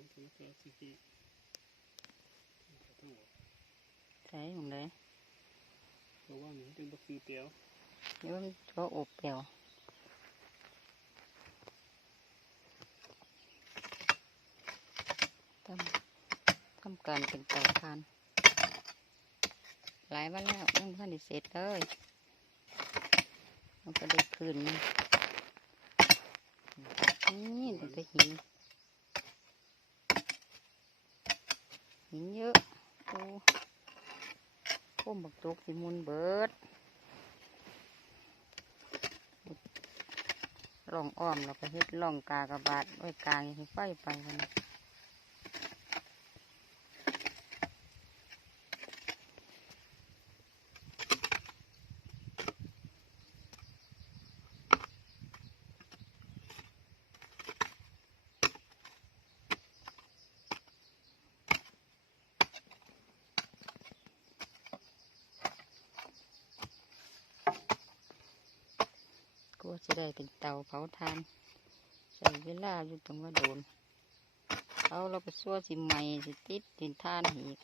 องถึงตัวสี่กี่ทั้งหมดใส่ของไหนเพราะว่าหนูเป็นบักซีเตียวเดี๋ยวมันชั่วอบเปียวทำทำการเป็นเตาทานหลายวันแล้วยังพันได้เสร็จเลยมันก็ได้คืนนี่ตั้งแต่หินหินเยอะโอ้ ก้มบักจกสิมุนเบิดล่องอ้อมเราก็เฮ็ดล่องกากระบาดไว้กลางไฟไปกัน กลัวจะได้เป็นเตาเผาทานใช้เวลาอยู่ตรงว่าโดนเอาเราไปซัวสิใหม่สิติดดินท่านอีก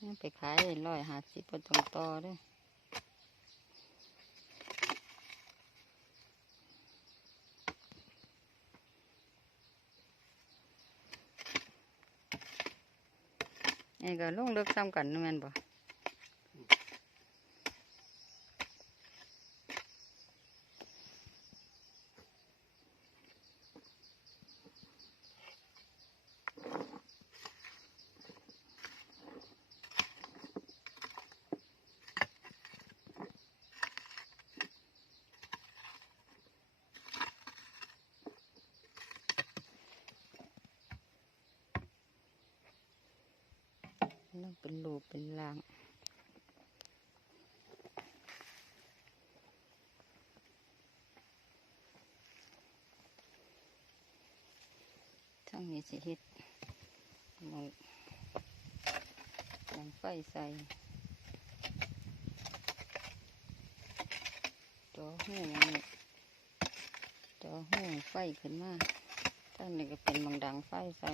ยังไปขายร้อยหาสิบปตองต่อด้วยนี่ก็ลงเลิกซ้ำกันนั่นแม่นบ่ นั่งเป็นรูเป็นรางทั้งนี้สิเฮ็ดหมองดังไฟใส่จอหูนี่จอหูไฟขึ้นมาทั้งนี้ก็เป็นหมองดังไฟใส่